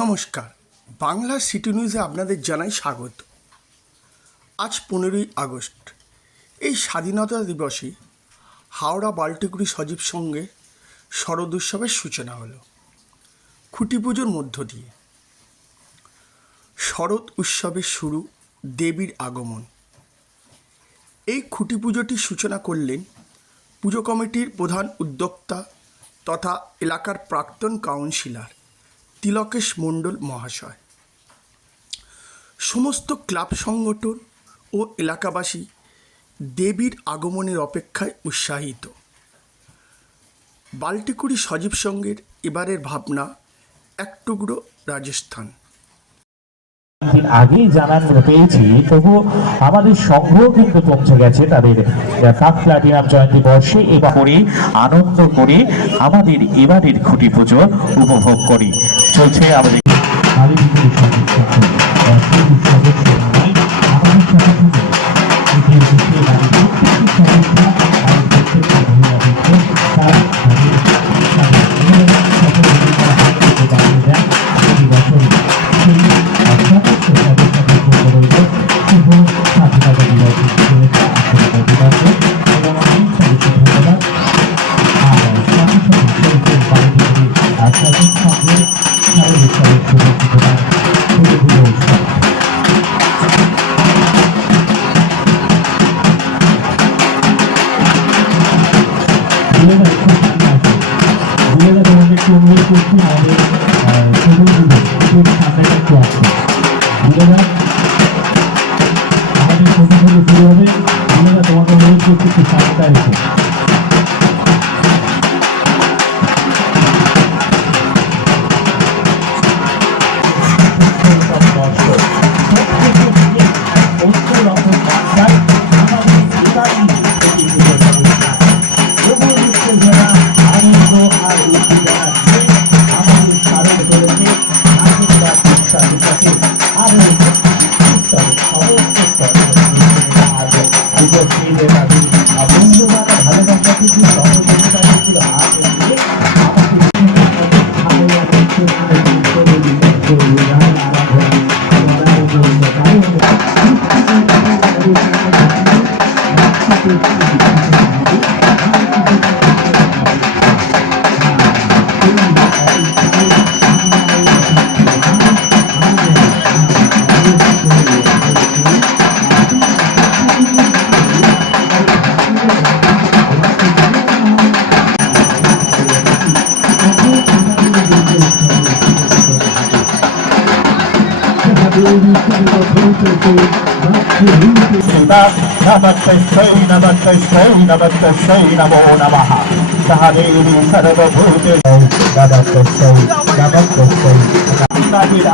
নমস্কার, বাংলা সিটি নিউজে আপনাদের জানাই স্বাগত। আজ 15ই আগস্ট। এই স্বাধীনতা দিবসে হাওড়া বাল্টিকুড়ি সজীব সঙ্গে শরৎ উৎসবের সূচনা হলো খুঁটি পুজোর মধ্য দিয়ে। শরৎ উৎসবের শুরু, দেবীর আগমন। এই খুঁটি পুজোটির সূচনা করলেন পুজো কমিটির প্রধান উদ্যোক্তা তথা এলাকার প্রাক্তন কাউন্সিলর তিলকেশ মণ্ডল মহাশয়। সমস্ত ক্লাব সংগঠন ও এলাকাবাসী দেবীর আগমনের অপেক্ষায় উৎসাহিত। বাল্টিকুড়ি সজীব সঙ্গের এবারের ভাবনা এক টুকরো রাজস্থান। আগেই জানান পেয়েছি, তবু আমাদের সংঘ কিন্তু পৌঁছে গেছে তাদের প্রাক প্লাটিনাম জয়ন্তী বর্ষে। এবার করে আনন্দ করে আমাদের এবারের খুঁটি পুজো উপভোগ করি। চলছে আমাদের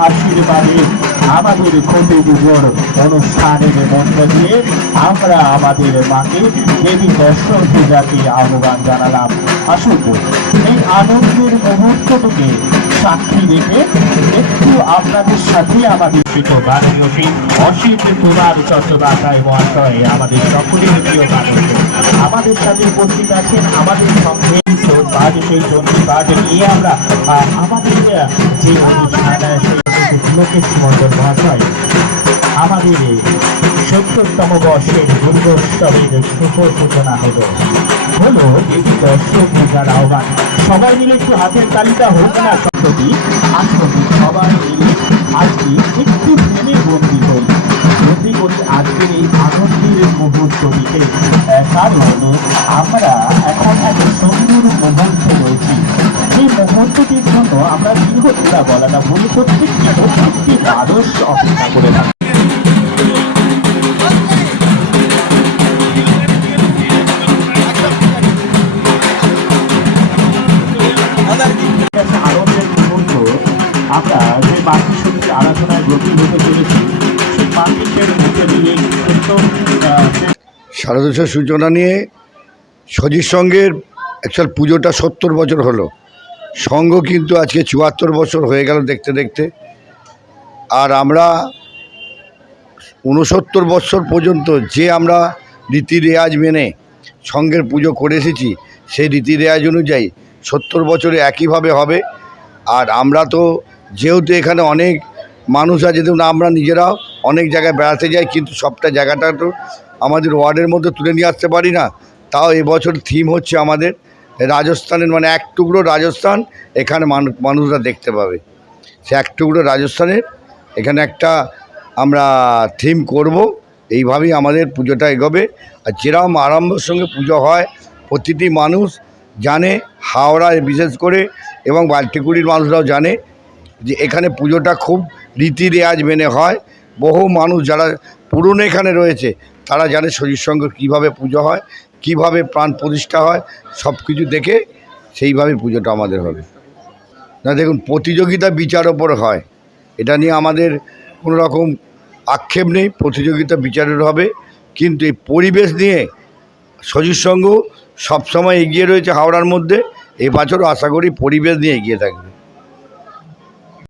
আশীর্বাদে আমাদের খুঁটি পুজোর অনুষ্ঠানের মধ্য দিয়ে আমরা আমাদের মাকে দেবী দর্শন পূজাকে আহ্বান জানালাম। আসুন এই আনন্দের মুহূর্তটিকে সাক্ষী রেখে একটু আপনাদের সাথে আমাদের অসিত কুমার চট্টোপাধ্যায় মহাশয়, আমাদের সকলের প্রিয় মানুষ, আমাদের সাথে উপস্থিত আছেন। আমাদের সঙ্গে সেই জন্মী কাজ নিয়ে আমরা আমাদের যে অনুষ্ঠান তিলকেশ মণ্ডল মহাশয় আমাদের 70তম বর্ষের দুর্গোৎসবের শুভ সূচনা হলো দেবী দর্শক পূজার আহ্বান। সবাই মিলে একটু হাতের তালিকা হোক না শব্দটি। আসুন সবাই মিলে আজকে একটু প্রেমে বন্দী করি আজকের এই আনন্দের মুহূর্তটিতে। কারণ আমরা এখন এক সুন্দর মুহূর্তে রয়েছি। এই মুহূর্তটির জন্য আমরা দীর্ঘদিনা বলাটা ভুল, প্রত্যেকটি মানুষ অপেক্ষা করে থাকি। আনন্দের মুহূর্ত আমরা যে মাটির সঙ্গে আরাধনায় ব্রতী হতে চলেছি, সেই মাটির মুখে দিয়ে শারদোৎসবের সূচনা নিয়ে সজীব সঙ্গের অ্যাকচুয়াল পুজোটা 70 বছর হলো। সংঘ কিন্তু আজকে 74 বছর হয়ে গেল দেখতে দেখতে। আর আমরা 69 বছর পর্যন্ত যে আমরা রীতি রেওয়াজ মেনে সংঘের পুজো করে এসেছি, সেই রীতি রেওয়াজ অনুযায়ী 70 বছরে একইভাবে হবে। আর আমরা তো যেহেতু এখানে অনেক মানুষ আছে, যেহেতু আমরা নিজেরাও অনেক জায়গায় বেড়াতে যাই, কিন্তু সবটা জায়গাটা তো আমাদের ওয়ার্ডের মধ্যে তুলে নিয়ে আসতে পারি না। তাও এবছর থিম হচ্ছে আমাদের রাজস্থানের, মানে এক টুকরো রাজস্থান এখানে মানুষরা দেখতে পাবে। সে এক টুকরো রাজস্থানের এখানে একটা আমরা থিম করব। এইভাবেই আমাদের পুজোটা এগোবে। আর যেরকম আড়ম্বরের সঙ্গে পুজো হয় প্রতিটি মানুষ জানে, হাওড়ায় বিশেষ করে এবং বাল্টিকুড়ির মানুষরাও জানে যে এখানে পুজোটা খুব রীতি রেওয়াজ মেনে হয়। বহু মানুষ যারা পুরনো এখানে রয়েছে তারা জানে সজির সঙ্গে কীভাবে পুজো হয়, কিভাবে প্রাণ প্রতিষ্ঠা হয়, সব কিছু দেখে সেইভাবে পুজোটা আমাদের হবে। না দেখুন, প্রতিযোগিতা বিচার ওপর হয়, এটা নিয়ে আমাদের কোনো রকম আক্ষেপ নেই। প্রতিযোগিতা বিচারের হবে, কিন্তু এই পরিবেশ নিয়ে সজির সঙ্গ সবসময় এগিয়ে রয়েছে হাওড়ার মধ্যে। এবছরও আশা করি পরিবেশ নিয়ে এগিয়ে থাকবে।